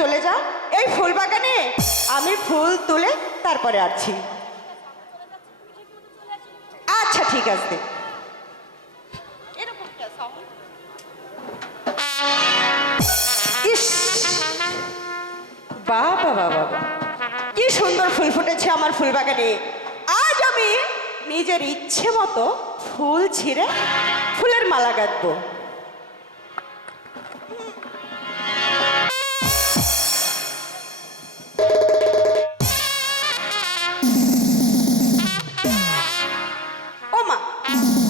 চলে যা, এই ফুল বাগানে আমি ফুল তুলে তারপরে আসছি। আচ্ছা ঠিক আছে। ইস, বাবা বাবা বাবা, কি সুন্দর ফুল ফুটেছে আমার ফুল বাগানে। আজ আমি নিজের ইচ্ছে মতো ফুল ছিঁড়ে ফুলের মালা গাঁথবো।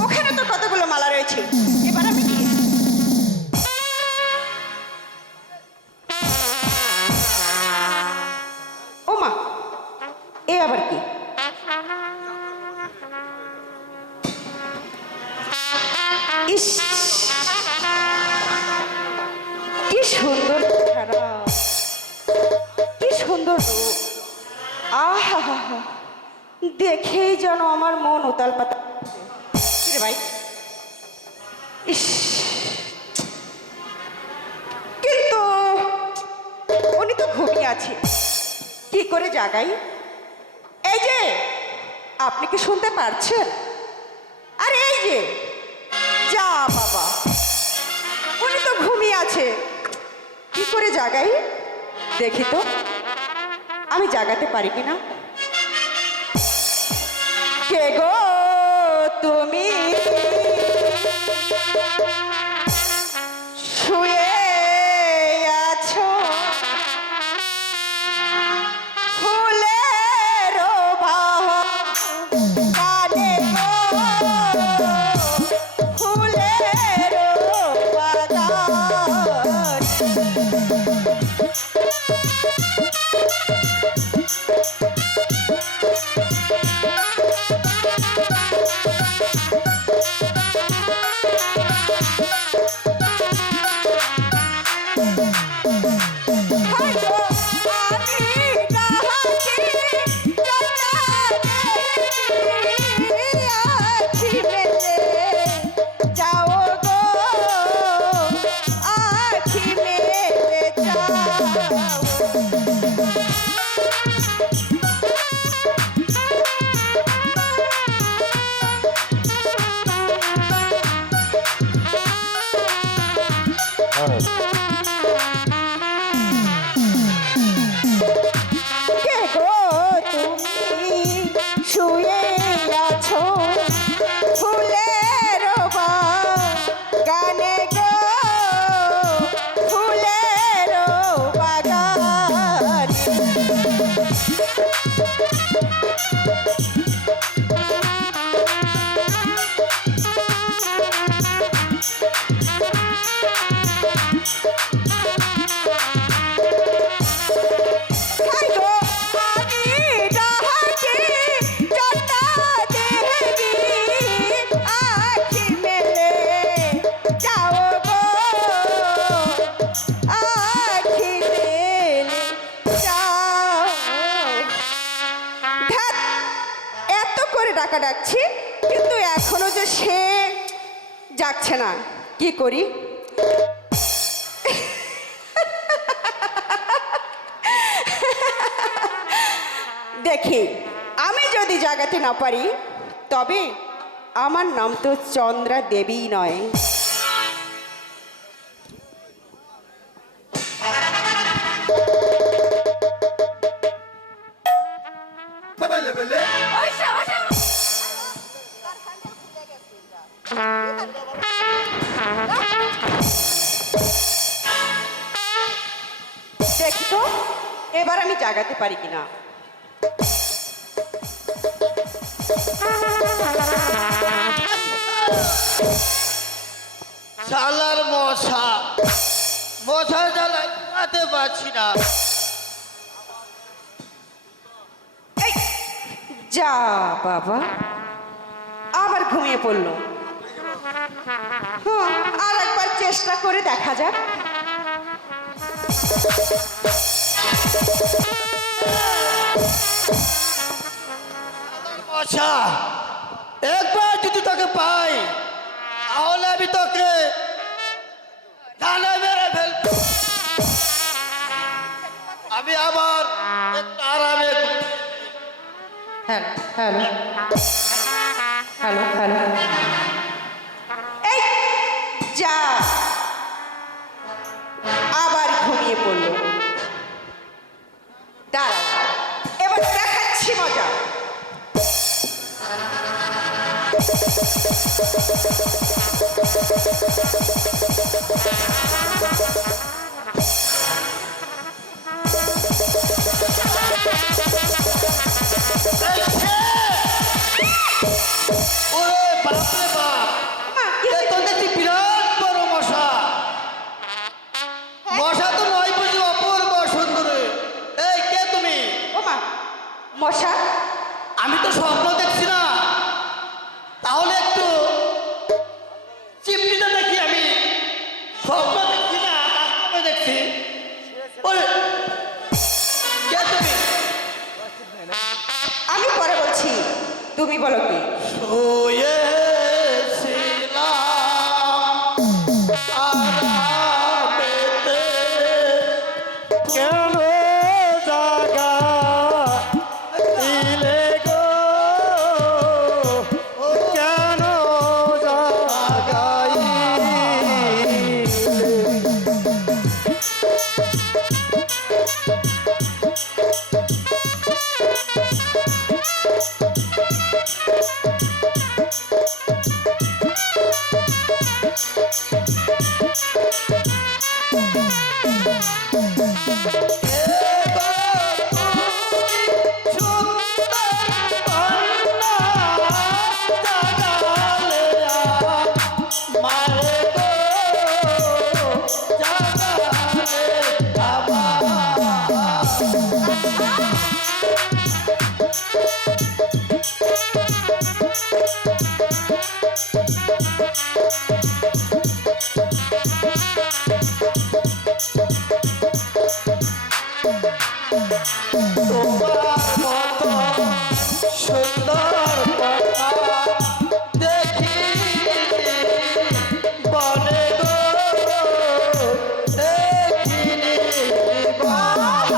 ওখানে তো কতগুলো মালা রয়েছে, এবার আমি কি ও মা, এ আবার কি? ইস, কি সুন্দর চেহারা, কি সুন্দর রূপ। আহা হা হা, দেখেই যেন আমার মন উতাল পাতাল। ভাই ইস, কিন্তু উনি তো ঘুমিয়ে আছে, কি করে জাগাই? এই যে, আপনি কি শুনতে পারছেন? আরে এই যে, যা বাবা, উনি তো ঘুমিয়ে আছে, কি করে জাগাই? দেখি তো আমি জাগাতে পারি কিনা। কে গো তুমি শুয়ে আছো ফুলের বাগানে, ফুলের বাগান। কিন্তু সে যাচ্ছে না, কি করি? দেখি আমি যদি জাগাতে না পারি তবে আমার নাম তো চন্দ্রা দেবী নয়। দেখি তো এবার আমি জাগাতে পারি কিনা। শালার মশা মশা জ্বালায় ঘুমাতে পারছি না। এই, যা বাবা আবার ঘুমিয়ে পড়লো। আর একবার চেষ্টা করে দেখা যাক। মশা একবার যদি তোকে পাই তাহলে আমি তোকে ডানে মেরে ফেলব। আমি আবার একটু আরামে হ্যালো হ্যালো হ্যালো হ্যালো, এই যা আবার ঘুমিয়ে পড়লো। দাঁড়া এবার দেখাচ্ছি মজা। ওরে বাপরে বাপ, এ তো দেখছি বিরাট বড় মশা। মশা তো নয় বুঝি অপূর্ব সুন্দরী। এই কে তুমি? ও মা, মশা? আমি তো স্বপ্ন দেখছি না, তাহলে একটু চিমটিটা দেখি। আমি স্বপ্ন দেখছি না, বাস্তবে দেখছি। ওরে, কে তুমি? আমি পরে বলছি, তুমি বলো কি? শুয়েছিলাম আরামেতে, কেন জাগা দিলে গো, কেন জাগাইলে? সুন্দর কথা দেখি বনে গো, দেখিনি বাবা।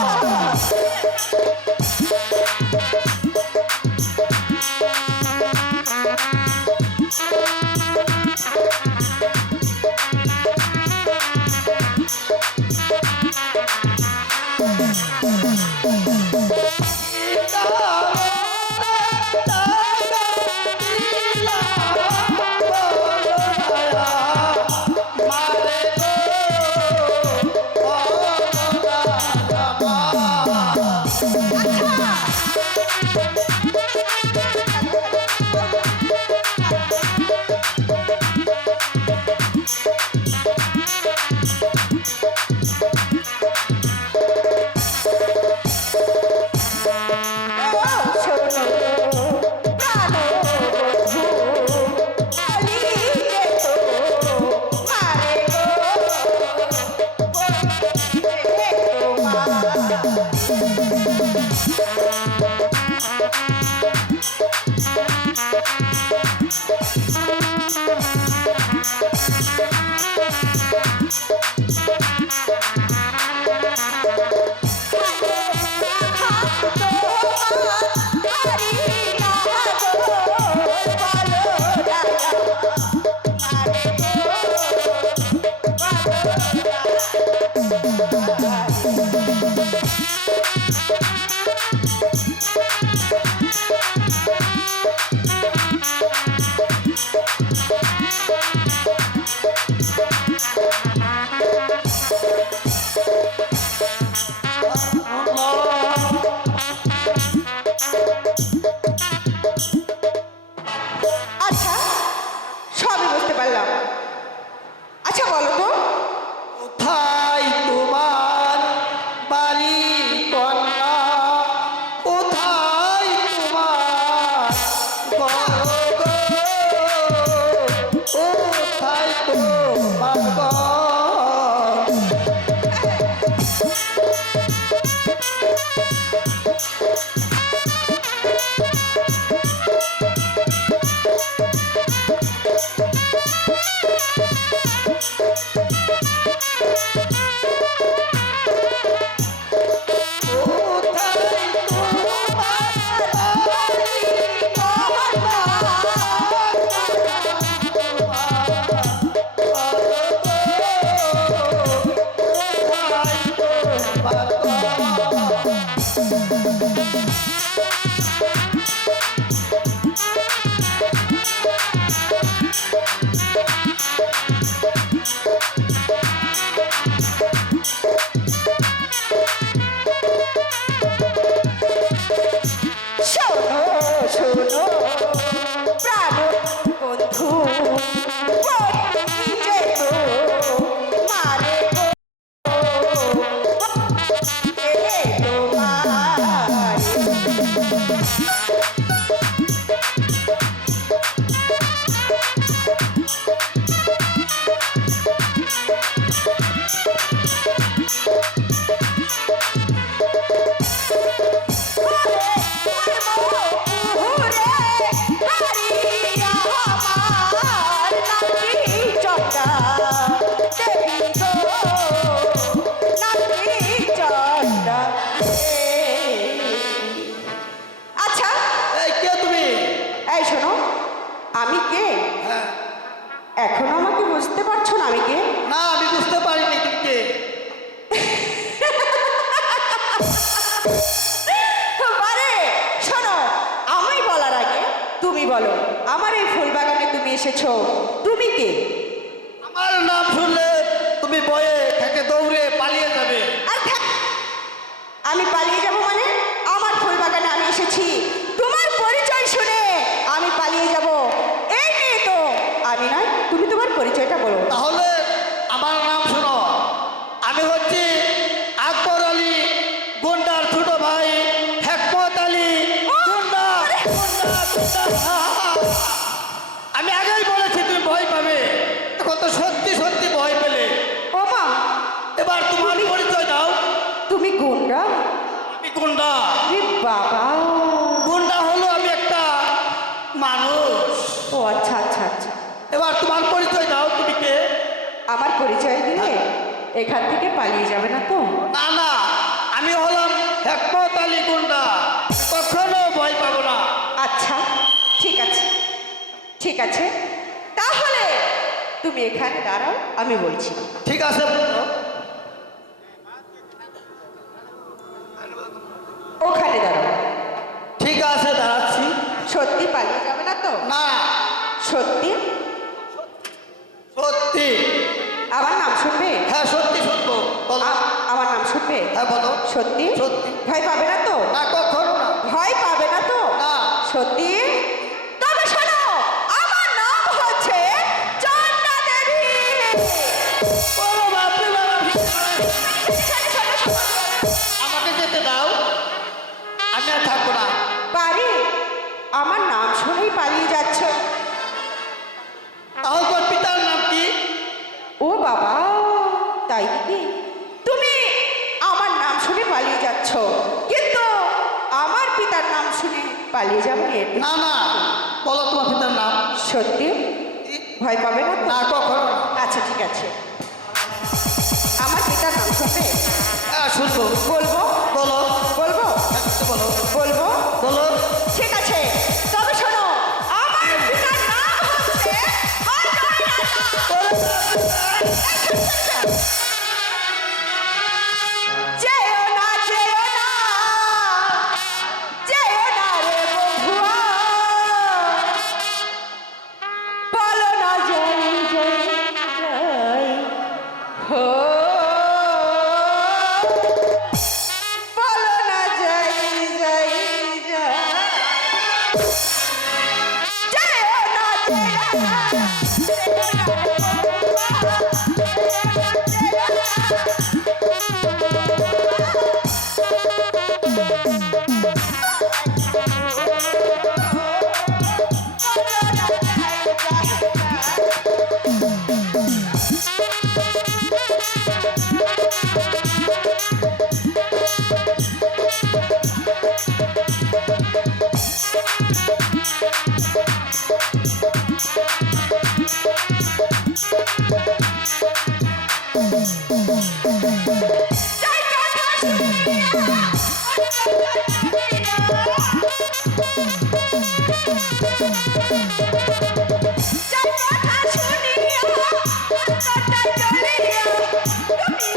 আচ্ছা সবই বুঝতে পারলাম। আচ্ছা বলো তো, কোথায় তোমার বাড়ি কন্যা, কোথায় তোমার ঘর গো, কোথায় তোমার ঘর? শোনো শোনো প্রাণ বন্ধু, যে তো মারে গো, এ তোমার আচ্ছা এই কে তুমি? এই শোনো, আমি কে হ্যাঁ, এখনো আমাকে বুঝতে পারছো না আমি কে? না আমি বুঝতে পারিনি তুমি কে। আরে শোনো, আমি বলার আগে তুমি বলো, আমার এই ফুল বাগানে তুমি এসেছো, তুমি কে? আমার নাম শুনলে তুমি বয়ে থেকে দৌড়ে পালিয়ে যাবে। আর থাক, আমি পালিয়ে যাব মানে? আমার ফুল বাগানে আমি এসেছি, তোমার পরিচয় শুনে আমি পালিয়ে যাব এই মেয়ে তো আমি নয়। তুমি তোমার পরিচয়টা বলো। তাহলে আমার নাম শোনো, আমি হচ্ছি আকবর আলী গুন্ডার ছোট ভাই, হেকমত আলী গুন্ডা গুন্ডা গুন্ডা। আমি আগেই বলেছি তুমি ভয় পাবে, এখন তো সত্যি সত্যি ভয় পেলে। ও মা, এবার তোমার পরিচয় দাও। তুমি গুন্ডা? আমি গুন্ডা। রে বাবা, গুন্ডা হলো আমি একটা মানুষ। ও আচ্ছা আচ্ছা আচ্ছা, এবার তোমার পরিচয় দাও, তুমি কে? আমার পরিচয় দিলে এখান থেকে পালিয়ে যাবে না তো? না না, আমি হলাম হেকমত আলী গুন্ডা, কখনো ভয় পাবো না। আচ্ছা ঠিক আছে, ঠিক আছে, তাহলে তুমি এখানে দাঁড়াও, আমি বলছি। ঠিক আছে বলো। ওখানে দাঁড়াও। ঠিক আছে দাঁড়াচ্ছি। সত্যি পালিয়ে যাবে না তো? না, সত্যি? সত্যি। আমার নাম শুনবে? হ্যাঁ সত্যি শুনবো, বলো। আমার নাম শুনবে? হ্যাঁ বলো। সত্যি? সত্যি। ভয় পাবে না তো? না কখনো না। ভয় পাবে না তো? না। সত্যি? তবে শোনো, আমার নাম হচ্ছে চন্দ্রা দেবী। বলো বাপরে বাবা, শোনো, শোনো, শোনো। আমাকে যেতে দাও, আমি আর থাকবো না। পারি? আমার নাম শুনেই পালিয়ে যাচ্ছ? তাহলে তোর পিতার নাম কি? ও বাবা, তাই নাকি? তুমি আমার নাম শুনে পালিয়ে যাচ্ছ, কিন্তু আমার পিতার নাম শুনে পালিয়ে যাবে? না না, বলো তোমার পিতার নাম। সত্যি? ভয় পাবে না তো? না কখনো না। আচ্ছা ঠিক আছে, আমার পিতার নাম শুনবে? হ্যাঁ শুনবো। বলবো? বলো। বলবো? বলো। বলবো? বলো। ঠিক আছে, তবে শোনো, আমার পিতার নাম হচ্ছে অজয় রাজা।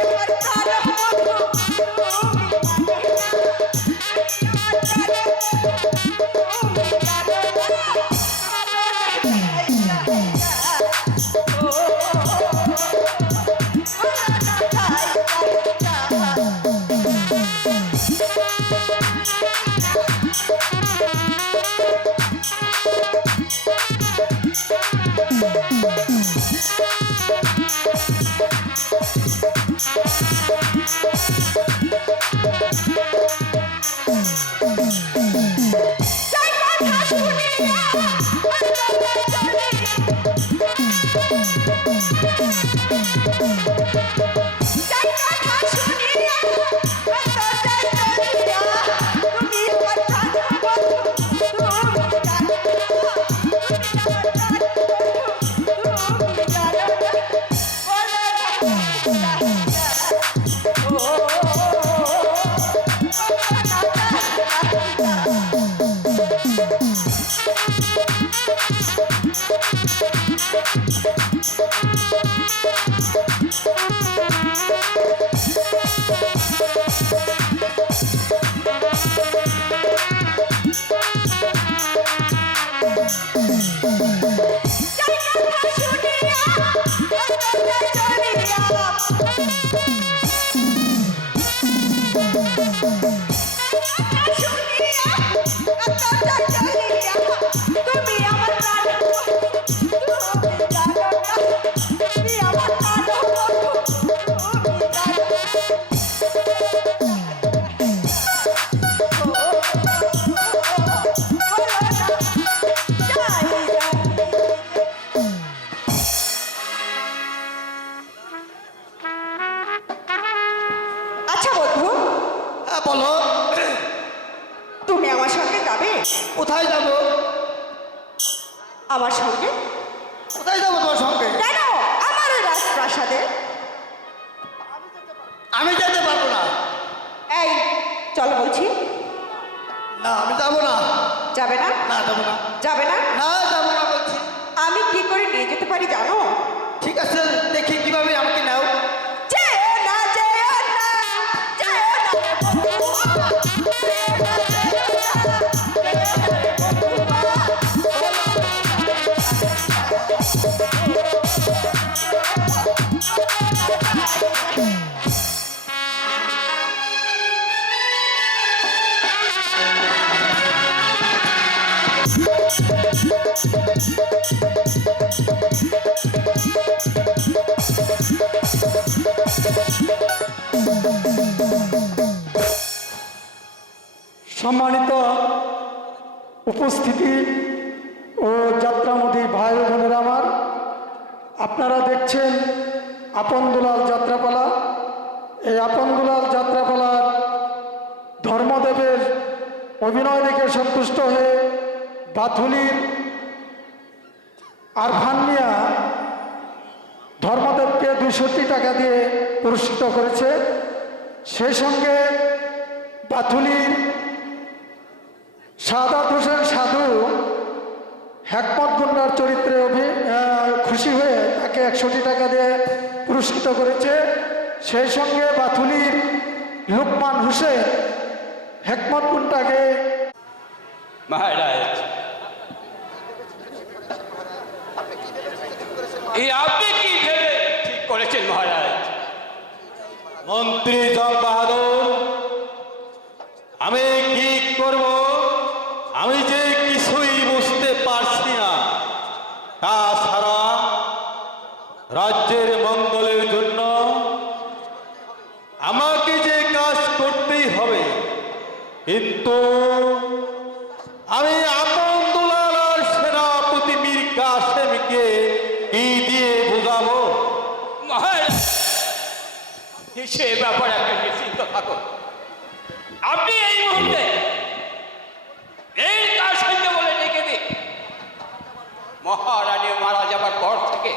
আমার প্রাণ বন্ধু, আচ্ছা বন্ধু, হ্যাঁ বলো, তুমি আমার সঙ্গে যাবে? কোথায় যাব? আমার সঙ্গে? কোথায় যাবো তোমার সঙ্গে? কেন? আমার ওই রাজপ্রাসাদে। আমি যেতে পারবো না। এই চলো বলছি। না আমি যাবো না। যাবে না? না যাবো না। যাবে না? না যাবো না বলছি। আমি কি করে নিয়ে যেতে পারি জানো? ঠিক আছে, দেখি কিভাবে আমাকে নাও। যেও না, যেও না, যেও না রে বন্ধুয়া, যেও না, যেও না, যেও না রে বন্ধুয়া। সম্মানিত উপস্থিতি ও যাত্রামোদী ভাই ও বোনেরা আমার, আপনারা দেখছেন আপন দুলাল যাত্রাপালা। এই আপন দুলাল যাত্রাপালার ধর্মদেবের অভিনয় দেখে সন্তুষ্ট হয়ে বাথুলির আরফান মিয়া ধর্মদেবকে 200 টাকা দিয়ে পুরস্কৃত করেছে। সেই সঙ্গে বাথুলির সাদাত হোসেন সাধু হেকমত গুন্ডার চরিত্রে খুশি হয়ে তাকে 100 টাকা দিয়ে পুরস্কৃত করেছে। সেই সঙ্গে বাথুলির লুকমান হোসেন হেকমত গুন্ডাকে মহারাজ, এই আপনি কি ভেবে ঠিক করেছেন মহারাজ? মন্ত্রী জং বাহাদুর, আমি কি করব আমি যে কিছুই বুঝতে পারছি না। তাছাড়া রাজ্যের মঙ্গলের জন্য আমাকে যে কাজ করতেই হবে, কিন্তু আমি আপন দুলাল আর সেনাপতি মীর কাসেমকে কি দিয়ে বোঝাবো? মহারাজ, সে ব্যাপারে আপনি নিশ্চিন্ত থাকুন। আপনি এই মুহূর্তে এই কার সঙ্গে বলে ডেকে দিন। মহারানী মারা যাবার পর থেকে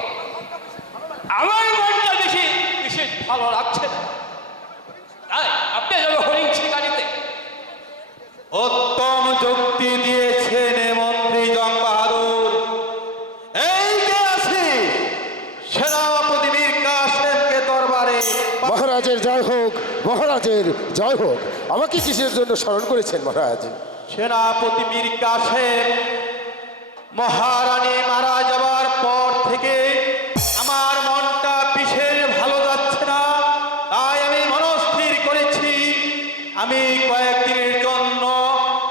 আমার মনটা বিশেষ ভালো লাগছে না। তাই আপনি যাবে হরিণ শিকারিতে। উত্তম যুক্তি দিয়েছেন মন্ত্রী জং বাহাদুর। এই যে আছি সেনাপতি মীর কাসেমকে দরবারে মহারাজের জয় হোক, মহারাজের জয় হোক। আমাকে কিসের জন্য স্মরণ করেছেন মহারাজ? সেনাপতি মীর কাসেম মহারানী মারা যাওয়ার পর থেকে আমার মনটা বিশেষ ভালো যাচ্ছে না, তাই আমি মনস্থির করেছি আমি কয়েকদিনের জন্য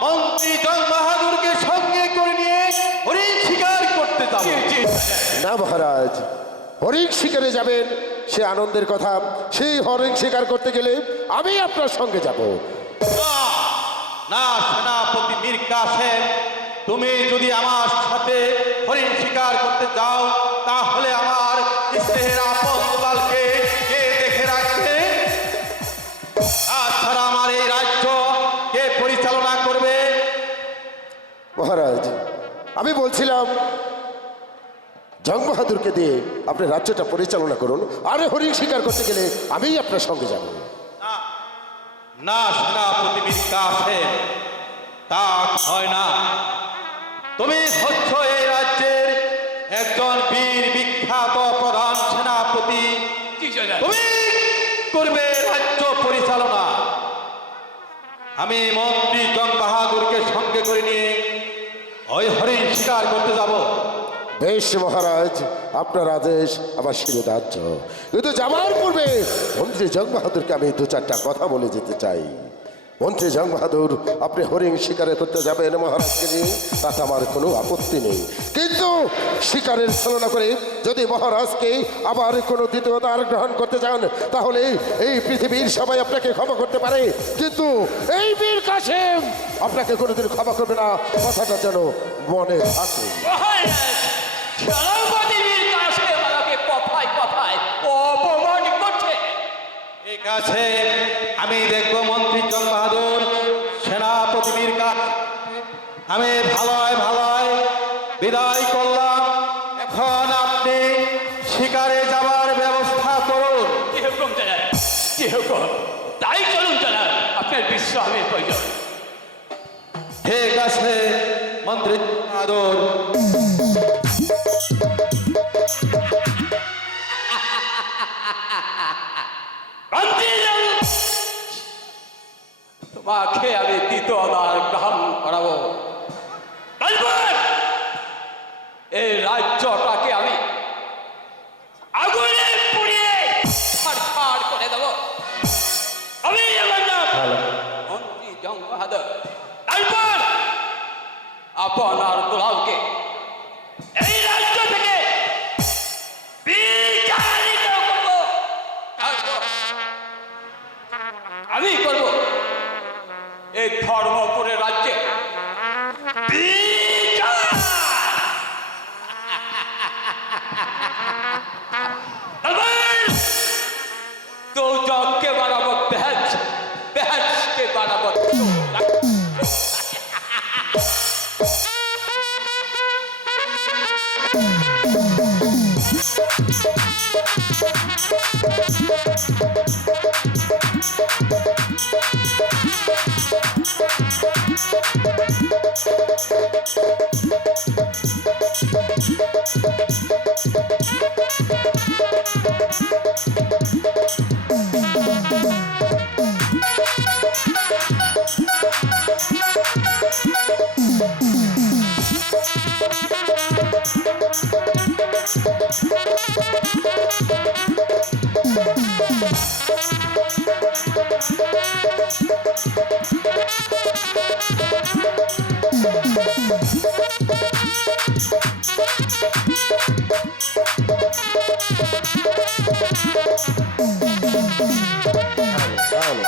মন্ত্রী জং বাহাদুরকে সঙ্গে করে নিয়ে হরিণ শিকার করতে যাব। না মহারাজ, হরিণ শিকারে যাবেন সে আনন্দের কথা। সেই হরিণ শিকার করতে গেলে আমি আপনার সঙ্গে যাব। না সেনাপতি মীর কাসেম, তুমি যদি আমার সাথে হরিণ শিকার করতে যাও তাহলে আমার স্নেহের আপন দুলালকে কে দেখে রাখবে? তাছাড়া আমার এই রাজ্য কে পরিচালনা করবে? মহারাজ, আমি বলছিলাম জং বাহাদুরকে দিয়ে আপনি রাজ্যটা পরিচালনা করুন, আরে হরিণ শিকার করতে গেলে আমিই আপনার সঙ্গে যাব। না সেনাপতি মীর কাসেম, তা হয় না। তুমি হচ্ছ এই রাজ্যের একজন বীর বিখ্যাত প্রধান সেনাপতি, জি জনাব। তুমি করবে রাজ্য পরিচালনা। আমি মন্ত্রী জং বাহাদুরকে সঙ্গে করে নিয়ে ওই হরিণ শিকার করতে যাব। বেশ মহারাজ, আপনার আদেশ আমার শিরে ধার্য, কিন্তু যাওয়ার পূর্বে মন্ত্রী জং বাহাদুরকে আমি দু চারটা কথা বলে যেতে চাই। মন্ত্রী জং বাহাদুর, আপনি হরিণ শিকারে করতে যাবেন মহারাজকে নিয়ে, তাতে আমার কোনো আপত্তি নেই, কিন্তু শিকারের ছলনা করে যদি মহারাজকে আবার কোনো দ্বিতীয় দ্বার গ্রহণ করতে চান তাহলে এই পৃথিবীর সবাই আপনাকে ক্ষমা করতে পারে, কিন্তু এই বীর কাসেম আপনাকে কোনোদিন ক্ষমা করবে না। কথাটা যেন মনে থাকে। মহারাজ, সেনাপতি মীর কাসেম আমাকে কথায় কথায় অপমান করছে। ঠিক আছে, আমি দেখবো মন্ত্রী জং বাহাদুর সেনাপতি মীর কাসেম আমি ভালোয় ভালোয় বিদায় করলাম। এখন আপনি শিকারে যাবার ব্যবস্থা করুন। কি হুকুম জনাব, কি হুকুম? তাই চলুন জনাব, আপনার বিশ্রামের প্রয়োজন। ঠিক আছে মন্ত্রী জং বাহাদুর। তোমাকে আমি দ্বিতীয় দ্বার গ্রহণ করাবো। তারপর এই রাজ্যটাকে আমি আগুনে পুড়িয়ে ছাড় করে দেবো। আমি আমার নাম মন্ত্রী জং বাহাদুর। তারপর আপনার দুলালকে এই রাজ্য থেকে বিতাড়িত করবো। তারপর আমি করব এই ধর্মপুরের রাজ্যে বিচার। তো জগকে বানাবো বেহেজ, বেহেজকে বানাবো তাহলে